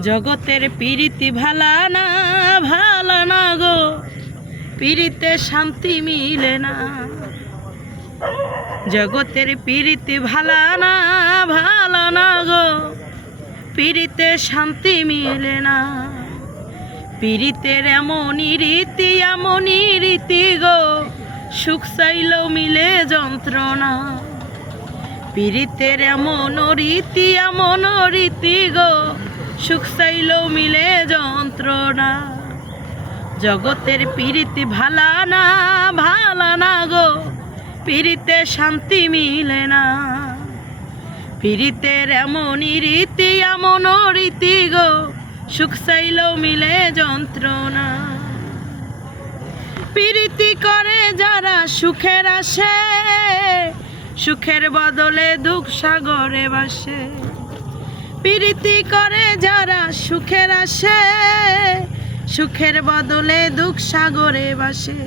জগতের পিরিতি ভালা না গো, পিরিতে শান্তি মিলে না। জগতের পিরিতি ভালা না গো, পিরিতে শান্তি মিলে না। পিরিতের এমনই রীতি গো, সুখ চাইলেও মিলে যন্ত্রণা। পিরিতের এমন রীতি গো, সুখ চাইলেও মিলে যন্ত্রণা। জগতের পিরিতি ভালা না গো, পিরিতে শান্তি মিলে না। পিরিতের এমনই রীতি গো, সুখ চাইলেও মিলে যন্ত্রণা। পিরিতি করে যারা সুখের আসে, সুখের বদলে দুঃখ সাগরে বাসে। পিরিতি করে যারা সুখের আসে, সুখের বদলে দুঃখ সাগরে বাসে।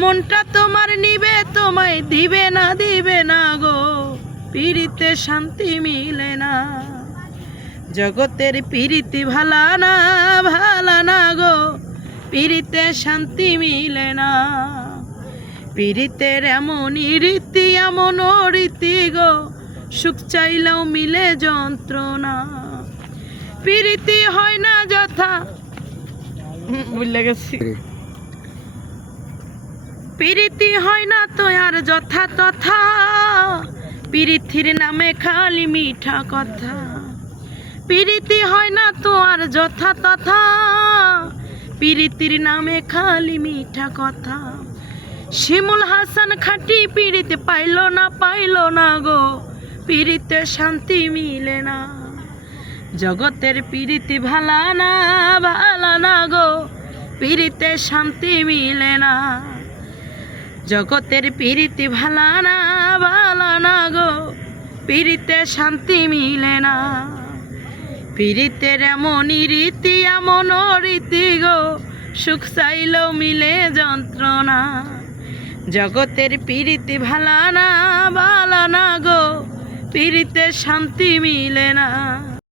মনটা তোমার নিবে, তোমায় দিবে না গো, পিরিতে শান্তি মিলে না। জগতের পিরিতি ভালা না গো, পিরিতে শান্তি মিলে না। পিরিতের এমনই রীতি গো, সুখ চাইলেও মিলে যন্ত্রণা। পিরিতি হয় না যথা, ভুলে গেছি। পিরিতি হয় না তো আর যথা তথা, পিরিতির নামে খালি মিঠা কথা। পিরিতি হয় না তো আর যথা তথা, পিরিতির নামে খালি মিঠা কথা। শিমুল হাসান খাটি পিরিতি পাইল না গো, পিরিতে শান্তি মিলে না। জগতের পিরিতি ভালা না গো, পিরিতে শান্তি মিলে না। জগতের পিরিতি ভালা না গো, পিরিতে শান্তি মিলে না। পিরিতের এমনই রীতি গো, সুখ চাইলেও মিলে যন্ত্রণা। জগতের পিরিতি ভালা না গো, পিরিতে শান্তি মিলে না।